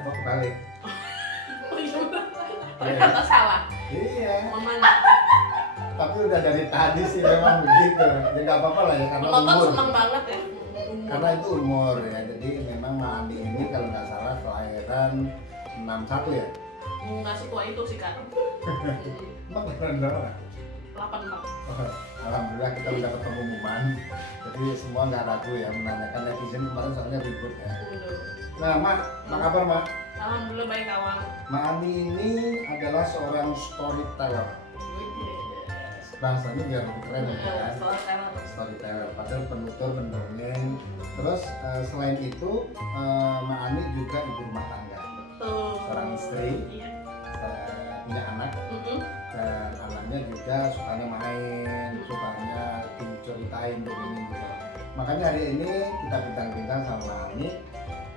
Apa kebalik? Ternyata salah. Iya. Mamanya. Tapi udah dari tadi sih memang begitu. Ya nggak apa-apa lah ya karena Penonton umur. seneng banget ya. Karena itu umur ya. Jadi memang Mak Ani ini kalau nggak salah kelahiran 61 ya. Nggak setua itu sih Kak. Emang kelahiran berapa? 84. Alhamdulillah kita udah ketemu Muman. Jadi semua nggak ragu ya menanyakan netizen kemarin soalnya ribut ya. Nah Mak, apa kabar Mak? Alhamdulillah baik kawan. Mak Ani ini adalah seorang storyteller. Bahasanya biar lebih keren ya kan? Storyteller, padahal penutur, pendongeng. Terus selain itu Mak Ani juga ibu rumah tangga. Betul. Seorang istri, Iya. punya anak, dan anaknya juga sukanya main, sukanya diceritain begini gitu. Makanya hari ini kita bincang-bincang sama Mak Ani,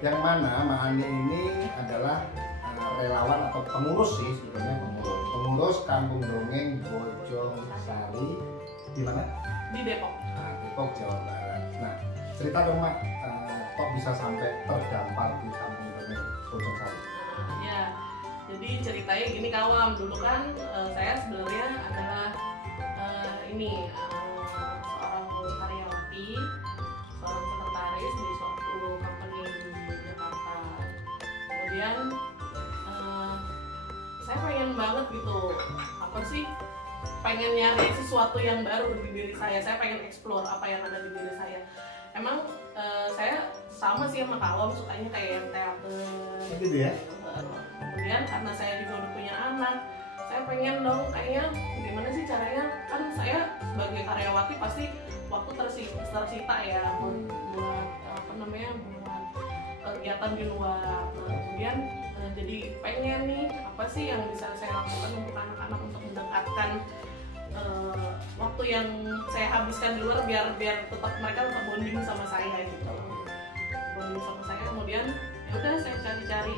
yang mana Mak Ani ini adalah relawan atau pengurus sih sebetulnya pengurus Kampung Dongeng Bojong Sari di mana? Di Depok. Nah, Depok Jawa Barat. Nah cerita dong Mak, kok bisa sampai terdampar di Kampung Dongeng Bojong Sari? Ya, jadi ceritanya gini kawan, dulu kan saya sebenarnya adalah seorang karyawati, seorang sekretaris di suatu company di Jakarta. Kemudian saya pengen banget gitu, apa sih? Pengen nyari sesuatu yang baru di diri saya pengen explore apa yang ada di diri saya. Emang saya sama sih sama Kawam, sukanya kayak yang teater Gitu ya? Kemudian karena saya juga udah punya anak, saya pengen dong kayaknya gimana sih caranya, kan saya sebagai karyawati pasti waktu tersita ya buat buat kegiatan di luar. Nah, kemudian jadi pengen nih apa sih yang bisa saya lakukan untuk anak-anak untuk mendekatkan waktu yang saya habiskan di luar biar tetap mereka tetap bonding sama saya gitu, bonding sama saya. Kemudian ya udah saya cari-cari,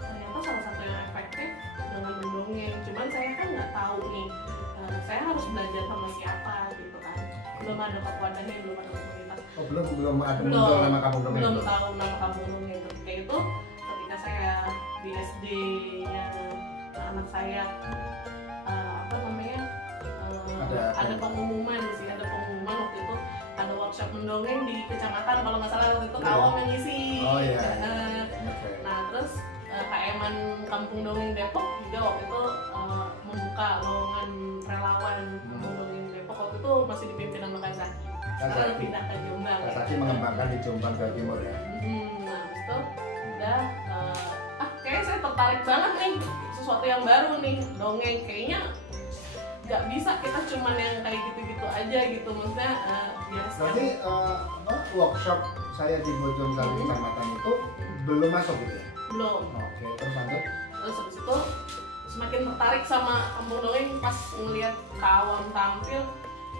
ternyata salah satu yang efektif dengan mendongeng. Cuman saya kan nggak tahu nih saya harus belajar sama siapa gitu kan, belum ada wadahnya, belum ada komunitas. Oh belum ada muncul nama Kampung Dongeng? Belum tahu nama Kampung Dongeng. Ketika itu ketika saya di SD-nya anak saya ada pengumuman sih, ada pengumuman waktu itu ada workshop mendongeng di kecamatan, kalau nggak salah waktu itu Kawam yang ngisi. Oh iya. Nah terus KM-an Kampung Dongeng Depok juga waktu itu membuka lowongan relawan Kampung Dongeng Depok, waktu itu masih dipimpin sama Kak Zaki. Sekarang pindah ke Jombang. Kak Zaki mengembangkan di Jombang Jawa Timur ya. Nah habis itu udah kayaknya saya tertarik banget nih sesuatu yang baru nih, dongeng. Kayaknya nggak bisa kita cuman yang kayak gitu-gitu aja gitu, maksudnya biasa. Berarti workshop saya di Bojong Sari Kecamatan itu belum masuk gitu ya? Belum. Oke, terus lanjut. Terus habis itu semakin tertarik sama Kampung Dongeng pas ngeliat Kawam tampil,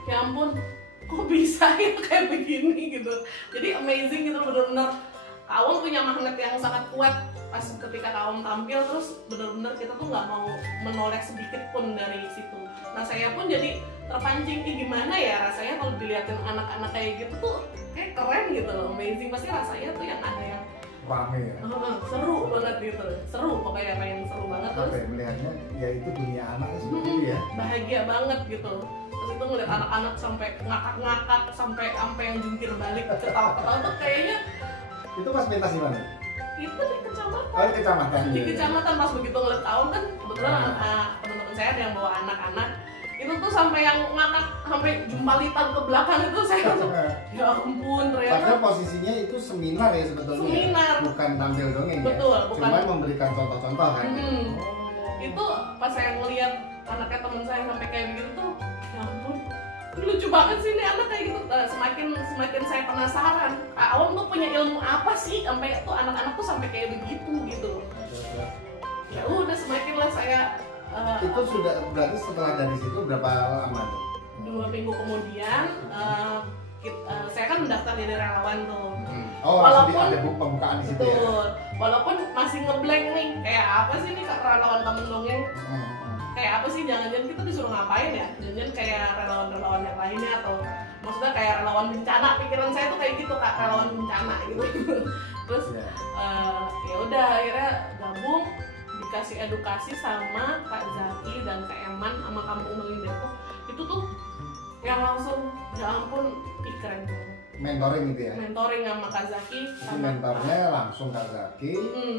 ya ampun kok bisa ya kayak begini gitu. Jadi amazing gitu, bener-bener Kawam punya magnet yang sangat kuat pas ketika Kawam tampil, terus bener-bener kita tuh nggak mau menoleh sedikit pun dari situ. Nah saya pun jadi terpancing, gimana ya rasanya kalau dilihatin anak-anak kayak gitu tuh kayak keren gitu loh, amazing. Pasti rasanya tuh yang ada yang rame ya? seru banget gitu, seru pokoknya, pengen seru banget. Terus melihatnya ya itu dunia anak seperti itu ya? Bahagia banget gitu. Terus itu ngeliat anak-anak sampai ngakak-ngakak, sampai yang jungkir balik, ketawa-ketawa tuh kayaknya. Itu pas pentas di mana? Itu di kecamatan. Oh di kecamatan. Di kecamatan pas begitu ngeliat Kawam kan kebetulan teman-teman saya ada yang bawa anak-anak. Itu tuh sampai yang ngakak, sampai jumpalitan ke belakang itu saya langsung ya ampun ternyata. Padahal posisinya itu seminar ya sebetulnya. Seminar. Bukan tampil dongeng ya. Betul, bukan. Cuma memberikan contoh-contoh kan. Itu pas saya ngeliat anaknya teman saya sampai kayak begitu tuh, ya ampun. Lucu banget sih nih anak kayak gitu. Semakin saya penasaran, Kawam tuh punya ilmu apa sih sampai tuh anak-anak tuh sampai kayak begitu gitu. Ya udah semakin lah saya itu sudah berarti setelah dari situ berapa lama tuh? 2 minggu kemudian saya kan mendaftar jadi relawan tuh. Oh, walaupun ada pembukaan di situ ya. Walaupun masih ngeblank nih, kayak apa sih nih relawan Kampung Dongeng? Kayak apa sih, jangan-jangan kita disuruh ngapain ya? Jangan-jangan kayak relawan-relawan yang lainnya, atau maksudnya kayak relawan bencana. Pikiran saya tuh kayak gitu, Kak, relawan bencana gitu. Terus ya udah saya gabung dikasih edukasi sama Kak Zaki dan Kak Eman sama Kampung Dongeng Depok. Itu tuh yang langsung ya ampun keren tuh. Mentoring gitu ya? Mentoring sama Kak Zaki. Jadi mentornya langsung Kak Zaki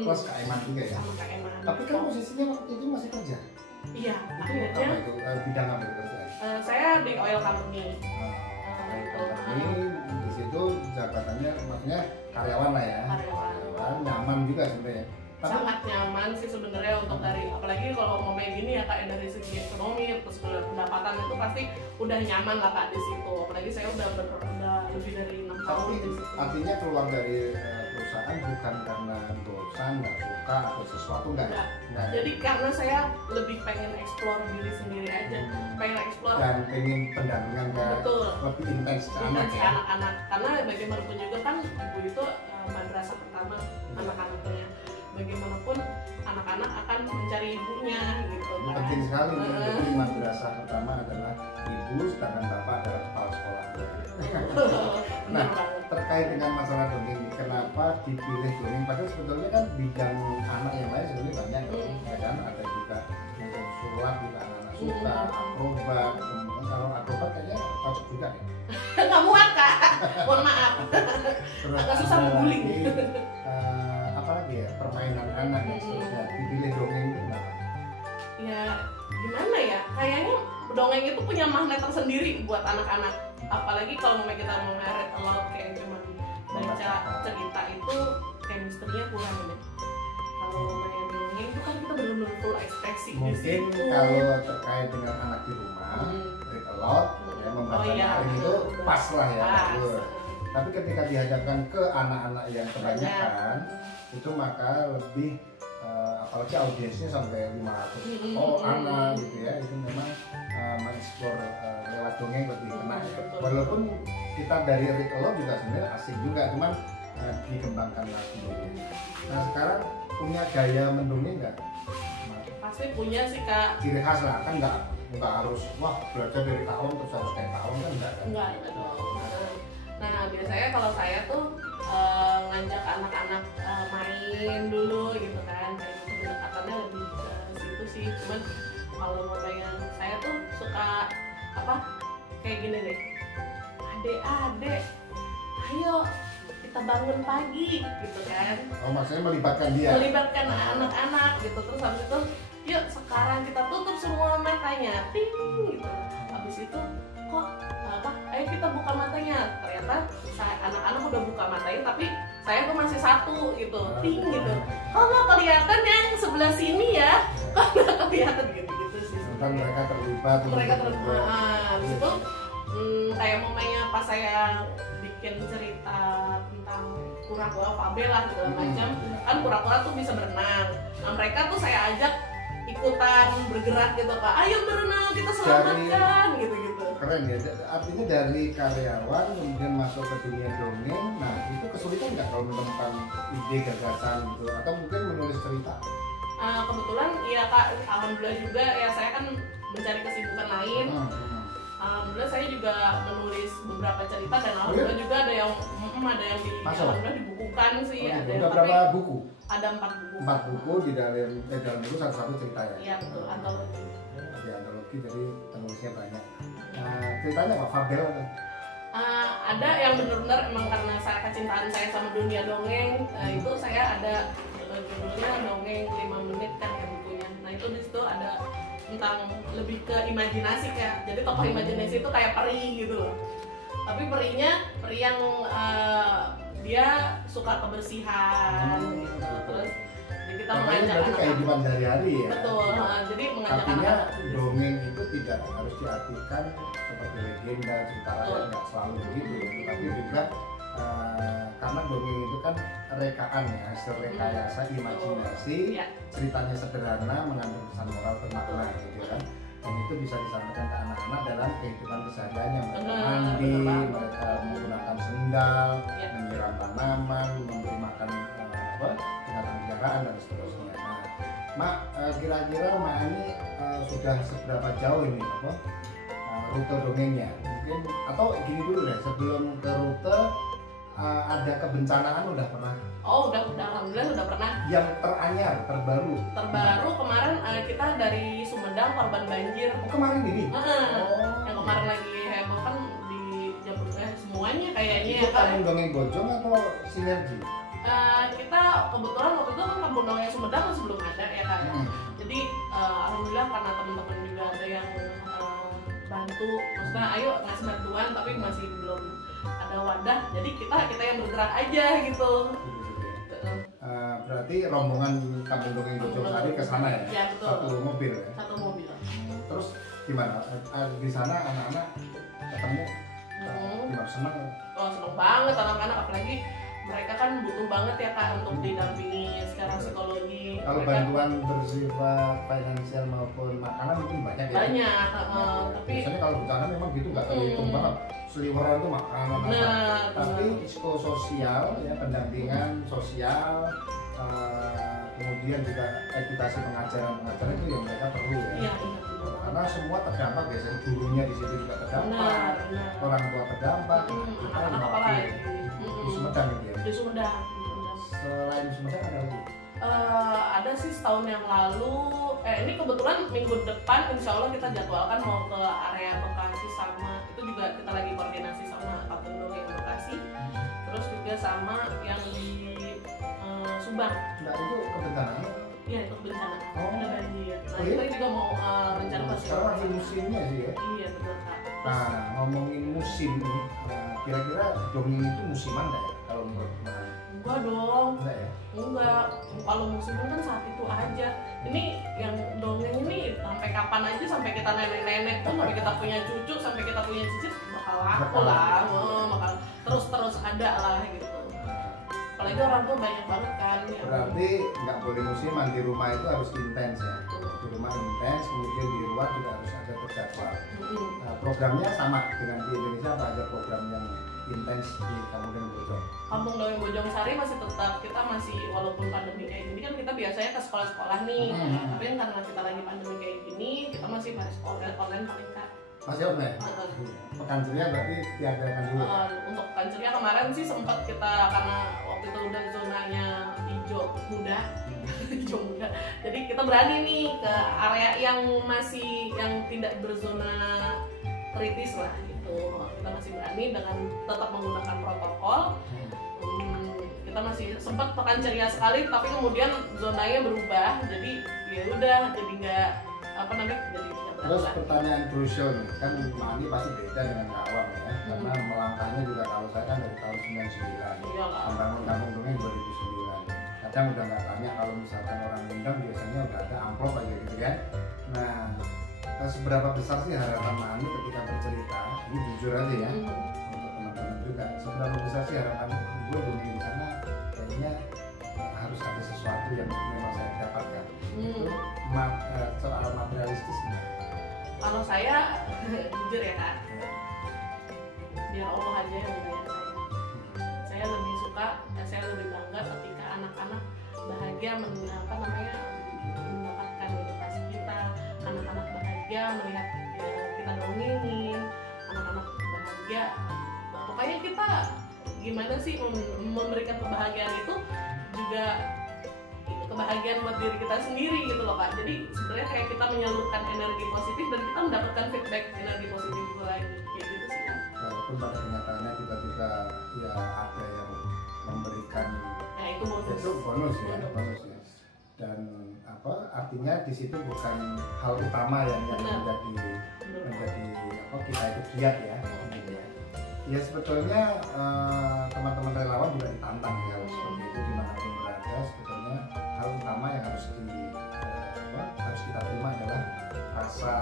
plus Kak Eman juga ya? Sama Kak Eman. Tapi kan posisinya waktu itu masih kerja? Iya, itu akhirnya apa itu? Bidang apa itu kerjaan? saya di oil company. Ini di situ jabatannya maksudnya karyawan lah ya? Karyawan, nyaman juga sebenarnya. Sangat nyaman sih sebenarnya untuk dari, apalagi kalau mau main gini ya Kak, dari segi ekonomi terus pendapatan itu pasti udah nyaman lah Kak di situ. Apalagi saya udah lebih dari 6 tahun di situ. Artinya keluar dari perusahaan bukan karena bosan, nggak suka atau sesuatu nggak? Jadi karena saya lebih pengen explore diri sendiri aja, pengen explore dan pengen pendampingan ke lebih intens ke anak ya? Anak-anak, karena bagaimanapun juga kan ibu itu madrasah pertama anak-anaknya. Bagaimanapun anak-anak akan mencari ibunya gitu kan. Penting sekali jadi madrasah pertama adalah ibu, sedangkan bapak adalah kepala sekolah. Nah, terkait dengan masalah dongeng, kenapa dipilih dongeng? Padahal sebetulnya kan bidang anak yang lain sebenarnya banyak ya kan, ada juga mungkin sulap juga anak-anak suka, akrobat, kalau akrobat kayaknya cocok juga ya. Nggak muat Kak, mohon maaf. Agak susah mengguling. Apalagi ya, permainan anak dan seterusnya, dipilih dongeng itu kenapa? Ya gimana ya, kayaknya dongeng itu punya magnet tersendiri buat anak-anak. Apalagi kalau kita mau read aloud kayak cuma baca cerita itu chemistry-nya kurang deh. Kalau main dongeng itu kan kita benar-benar full ekspresi. Mungkin kalau terkait dengan anak di rumah, read aloud ya, membaca itu pas lah ya. Tapi ketika dihadapkan ke anak-anak yang kebanyakan itu maka lebih apalagi audiensnya sampai 500 anak gitu ya, itu memang mengeksplor lewat dongeng lebih kena ya. Walaupun kita dari read aloud juga sebenarnya asik juga, cuman dikembangkan lagi. Nah sekarang punya gaya mendongeng nggak? Pasti punya sih Kak. Ciri khas lah kan, nggak harus wah belajar dari tahun terus harus kayak tahun kan enggak kan? Enggak dong. Nah biasanya kalau saya tuh ngajak anak-anak main dulu gitu kan, kayak pendekatannya lebih ke situ sih. Cuman kalau ngobrolin saya tuh suka apa kayak gini nih, adek ayo kita bangun pagi gitu kan. Oh maksudnya melibatkan dia? Melibatkan anak-anak gitu, terus habis itu yuk sekarang kita tutup semua matanya, ting gitu. Habis itu kok ayo kita buka matanya, ternyata anak-anak udah buka matanya tapi saya tuh masih satu gitu, ting gitu. Kok nggak kelihatan yang sebelah sini ya, kok nggak kelihatan gitu sih. Kan mereka terlibat. Habis itu kayak momennya pas saya bikin cerita tentang kura-kura fabel lah segala macam, kan kura-kura tuh bisa berenang. Nah mereka tuh saya ajak ikutan bergerak gitu Kak, ayo berenang kita selamatkan gitu-gitu. Keren ya, artinya dari karyawan kemudian masuk ke dunia dongeng. Nah itu kesulitan nggak kalau menemukan ide gagasan gitu, atau mungkin menulis cerita? Kebetulan ya Kak, alhamdulillah juga ya saya kan mencari kesibukan lain. Alhamdulillah saya juga menulis beberapa cerita dan alhamdulillah juga ada yang alhamdulillah dibukukan sih. Ada berapa buku? Ada 4 buku. 4 buku di dalam buku satu-satu cerita ya? Iya betul, antologi. Di antologi jadi penulisnya banyak. Ceritanya apa? Fabel? Ada yang benar-benar emang karena kecintaan saya sama dunia dongeng, itu saya ada judulnya dongeng 5 menit kan ya bukunya. Nah itu di situ ada tentang lebih ke imajinasi ya. Jadi tokoh imajinasi itu kayak peri gitu loh. Tapi peri yang dia suka kebersihan, terus kita mengajak anak-anak. Kehidupan sehari-hari ya. Betul. Jadi mengajak artinya anak-anak. Dongeng itu tidak harus diartikan seperti legenda, cerita rakyat, nggak selalu begitu ya. Tapi juga karena dongeng itu kan rekaan ya, hasil rekayasa imajinasi, ceritanya sederhana mengandung pesan moral bermakna gitu kan. Dan itu bisa disampaikan ke anak-anak dalam kehidupan kesehariannya, mereka mandi, mereka menggunakan sendal, menyiram tanaman, memberi makan binatang peliharaan dan seterusnya. Nah, Mak, kira-kira Mak Ani sudah seberapa jauh ini rute dongengnya? Mungkin atau gini dulu deh, sebelum ke rute ada kebencanaan udah pernah? Oh udah alhamdulillah udah pernah. Yang teranyar, terbaru kemarin kita dari Sumedang korban banjir. Oh kemarin ini? Yang kemarin lagi heboh kan di Jabodetabek semuanya kayaknya. Itu Kampung Dongeng Bojong atau sinergi? Kita kebetulan waktu itu kan Kampung Dongeng Sumedang masih belum ada ya kan. Jadi alhamdulillah karena teman-teman juga ada yang bantu, maksudnya ayo ngasih bantuan tapi masih belum ada wadah, jadi kita yang bergerak aja gitu. Berarti rombongan Kampung Dongeng Bojong Sari ke sana ya? Ya betul. Satu mobil ya? Satu mobil. Terus gimana? Di sana anak-anak ketemu? Gimana, senang? Oh seneng banget anak-anak, apalagi mereka kan butuh banget ya Kak untuk didampingi secara psikologi. Kalau mereka, bantuan bersifat finansial maupun makanan mungkin banyak ya? Banyak, tapi biasanya kalau bencana memang gitu nggak terhitung banget. Seliweran itu makanan tapi psikososial ya, pendampingan sosial, kemudian juga edukasi pengajaran itu yang mereka perlu ya. Iya. Karena semua terdampak, biasanya gurunya di situ juga terdampak, orang tua terdampak, anak-anak apa lagi di Sumedang gitu ya. Di Sumedang. Selain Sumedang ada lagi? Ada sih setahun yang lalu. Ini kebetulan minggu depan insya Allah kita jadwalkan mau ke area Bekasi, sama itu juga kita lagi koordinasi sama Kampung Dongeng Bekasi, terus juga sama yang di Subang. Nah itu kebencanaan? Iya itu bencana. Ada banjir. Nah iya? kita juga mau rencana masih. Sekarang lagi musimnya sih ya. Iya betul Kak. Nah ngomongin musim nih, kira-kira dongeng itu musiman nggak ya kalau menurut Mbak? Enggak dong. Enggak ya? Enggak. Kalau musiman kan saat itu aja. Ini yang dongeng ini sampai kapan aja, sampai kita nenek-nenek tuh, sampai kita punya cucu, sampai kita punya cicit bakal laku lah, bakal terus ada lah gitu. Apalagi orang tua banyak banget kan. Berarti nggak boleh musiman, di rumah itu harus intens ya. Di rumah intens, kemudian di luar juga harus ada terjadwal. Nah, programnya sama dengan di Indonesia, apa aja program yang intens di Kampung Dongeng Bojong? Kampung Dongeng Bojong Sari masih tetap, kita masih walaupun pandemi kayak gini kan kita biasanya ke sekolah-sekolah nih. Tapi karena kita lagi pandemi kayak gini, kita masih sekolah online paling Kak. Masih online? Pekan ceria berarti diadakan dulu? Untuk pekan ceria kemarin sih sempat kita, karena waktu itu udah zonanya hijau muda, hijau muda. Jadi kita berani nih ke area yang masih yang tidak berzona kritis lah gitu. Kita masih berani dengan tetap menggunakan protokol. Kita masih sempat pekan ceria sekali, tapi kemudian zonanya berubah. Jadi ya udah, jadi nggak apa namanya, jadi terus pertanyaan krusial nih, kan Mbak Ani pasti beda dengan Kak Awam ya, karena melangkahnya juga kalau saya kan dari tahun 99, membangun Kampung Dongeng 2009. Kadang udah nggak tanya, kalau misalkan orang undang biasanya udah ada amplop aja gitu kan. Nah, seberapa besar sih harapan Mbak Ani ketika bercerita, ini jujur aja ya, untuk teman-teman juga, seberapa besar sih harapan gue dongeng di sana, kayaknya harus ada sesuatu yang memang saya dapatkan. Itu soal materialistis nih. Kalau saya jujur ya Kak, biar Allah aja yang membayar saya lebih suka, saya lebih bangga ketika anak-anak bahagia mendapatkan edukasi kita, anak-anak bahagia melihat kita dongengin, anak-anak bahagia. Pokoknya kita gimana sih memberikan kebahagiaan itu juga kebahagiaan buat diri kita sendiri gitu loh Kak. Jadi sebenarnya kayak kita menyalurkan energi positif dan kita mendapatkan feedback energi positif itu lagi, kayak gitu sih Kak. Walaupun pada kenyataannya tiba-tiba ya ada yang memberikan, nah itu bonus. Itu bonus ya. Dan apa artinya di situ bukan hal utama yang menjadi apa kita itu giat ya. Ya sebetulnya teman-teman relawan juga ditantang ya seperti itu, dimanapun berada. Sebetulnya hal utama yang harus kita terima adalah rasa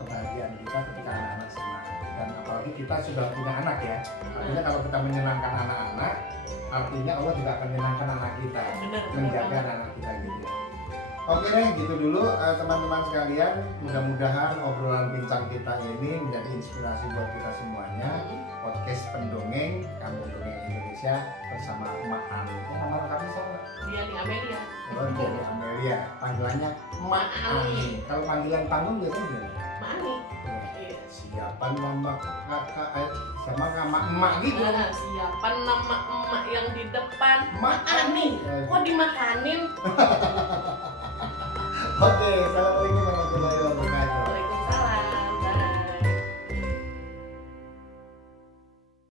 kebahagiaan kita ketika anak-anak senang, dan apalagi kita sudah punya anak ya. Artinya kalau kita menyenangkan anak-anak, artinya Allah juga akan menyenangkan anak kita, menjaga anak kita gitu ya. Oke deh, gitu dulu teman-teman sekalian. Mudah-mudahan obrolan bincang kita ini menjadi inspirasi buat kita semuanya. Podcast Pendongeng Kampung Dongeng Indonesia bersama Mak Ani. Nama lengkapnya siapa? Diani Amelia. Oh, Diani Amelia. Panggilannya Mak Ani. Kalau panggilan panggung biasanya gimana? Mak Ani. Siapa siapa nama kakak sama nama emak gitu. Siapa nama emak yang di depan? Mak Ani. Kok dimakanin? Oke, assalamualaikum